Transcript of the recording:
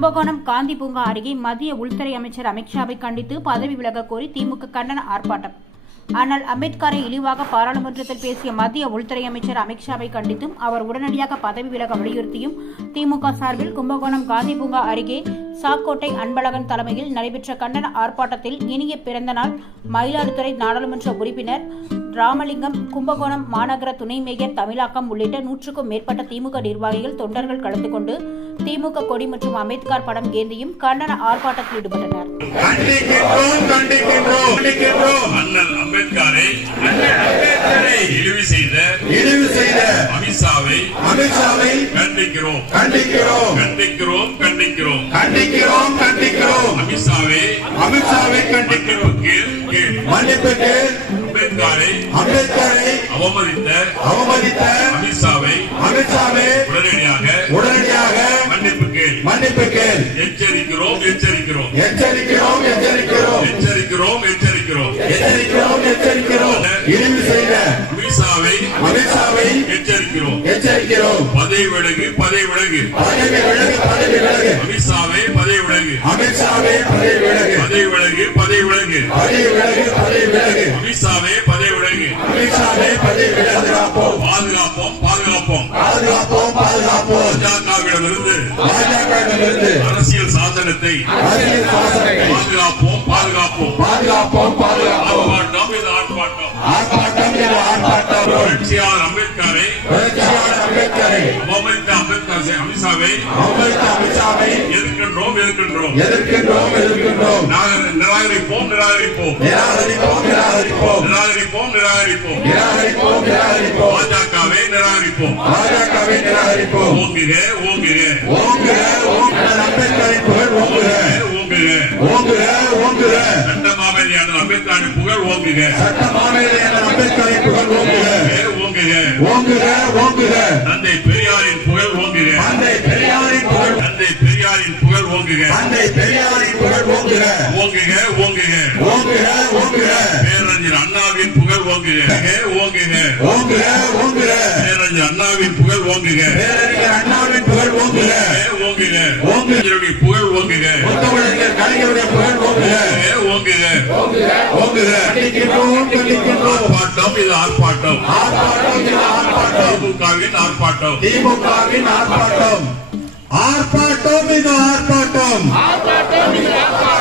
கும்பகோணம் காந்தி பூங்கா அருகே மத்திய உள்துறை அமைச்சர் அமித்ஷாவை கண்டித்து பதவி விலக கோரி திமுக கண்டன ஆர்ப்பாட்டம். ஆனால் அம்பேத்கரை இழிவாக பாராளுமன்றத்தில் பேசிய மத்திய உள்துறை அமைச்சர் அமித்ஷாவை கண்டித்தும் அவர் உடனடியாக பதவி விலக வலியுறுத்தியும் திமுக சார்பில் கும்பகோணம் காந்தி பூங்கா அருகே சாக்கோட்டை அன்பழகன் தலைமையில் நடைபெற்ற கண்டன ஆர்ப்பாட்டத்தில் இனிய பிறந்தநாள் மயிலாடுதுறை நாடாளுமன்ற உறுப்பினர் ராமலிங்கம் கும்பகோணம் மாநகர துணை மேயர் தமிழாக்கம் உள்ளிட்ட நூற்றுக்கும் மேற்பட்ட திமுக நிர்வாகிகள் தொண்டர்கள் கலந்து கொண்டு திமுக கொடி மற்றும் அம்பேத்கர் படம் ஏந்தியும் கண்டன ஆர்ப்பாட்டத்தில் ஈடுபட்டனர். கண்டிக்கிறோம். கண்டிக்கிறோம். கண்டிக்கிறோம் கண்டிக்கிறோம். கண்டிக்கிறோம் கண்டிக்கிறோம். அமித்ஷாவை அமித்ஷாவை கண்டிக்கிறோம். மன்னிப்பு அம்பேத்கரை அம்பேத்கரை அவமதித்த அவமதித்த அமித்ஷாவை அமித்ஷாவை உடனடியாக மன்னிப்பு கேள் எச்சரிக்கிறோம். எச்சரிக்கிறோம் எச்சரிக்கிறோம். எச்சரிக்கிறோம் எச்சரிக்கிறோம். எச்சரிக்கிறோம் எச்சரிக்கிறோம். எச்சரிக்கிறோம் இழிவு செய்த அமித்ஷாவை அமித்ஷாவை எச்சரிக்கிறோம். எச்சரிக்கிறோம். பதவி விலகு பதவி விலகு. பதவி விலகு பதவி விலகு. அமித்ஷாவை பதவி விலகு. அமித்ஷாவை பதவி விலகு. பதவி விலகு பதவி விலகு. பதவி விலகு பதவி விலகு. அமித்ஷாவே பாதுகாப்போம். பாஜகவிடமிருந்து பாஜகவிலிருந்து அரசியல் சாசனத்தை அரசியல் சாசனத்தை பாதுகாப்போம் பாதுகாப்போம். பாதுகாப்போம் பாதுகாப்போம். ஆர்ப்பாட்டம் இது ஆர்ப்பாட்டம். ஆர்ப்பாட்டம் இது ஆர்ப்பாட்டம். புரட்சியாளர் அம்பேத்கரை புரட்சியாளர் அம்பேத்கரை. அவமதித்த அம்பேத்கர் அமித்ஷாவை அவமதித்த அமித்ஷாவை எதிர்க்கின்றோம் எதிர்க்கின்றோம். எதிர்க்கின்றோம் எதிர்க்கின்றோம். நாங்கள் நிராகரிப்போம் நிராகரிப்போம். நிராகரிப்போம் நிராகரிப்போம். நிராகரிப்போம் நிராகரிப்போம். நிராகரிப்போம் நிராகரிப்போம். பாஜகவை நிராகரிப்போம். பாஜகவை நிராகரிப்போம் ஓங்குக ஓங்குக. ஓங்குக ஓங்குக. அம்பேத்கரின் புகழ் ஓங்குக. ஓங்குக. ஓங்குக ஓங்குக. சட்டமாமதியான அம்பேத்கரின் புகழ் ஓங்குக. சட்ட மாநில அம்பேத்கரின் புகழ் ஓங்குக. ஓங்குக ஓங்குக. ஓங்குக தந்தை பெரியாரின் புகழ் ஓங்குக. தந்தை பெரியாரின் புகழ். தந்தை பெரியாரின் புகழ் ஓங்குக. தந்தை பெரியாரின் புகழ் ஓங்குக. ஓங்குக ஓங்குக. ஓங்குக ஓங்குக. பேரறிஞர் அண்ணாவின் புகழ் ஓங்குக. ஓங்குக ஓங்குக. ஓங்குக. பேரறிஞர் அண்ணாவின் புகழ் ஓங்குக. ஓங்குக ஓங்குக. ஓங்குக புகழ் ஓங்குக. முத்தமிழர் கலைஞருடைய புகழ் ஓங்குக. ஓங்குக. ஓங்குக. ஆர்ப்பாட்டம் இது ஆர்ப்பாட்டம். ஆர்ப்பாட்டம் இது ஆர்ப்பாட்டம். திமுகவின் ஆர்ப்பாட்டம். திமுகவின் ஆர்ப்பாட்டம். ஆர்ப்பாட்டம் இது ஆர்ப்பாட்டம். ஆர்ப்பாட்டம் இது ஆர்ப்பாட்டம்.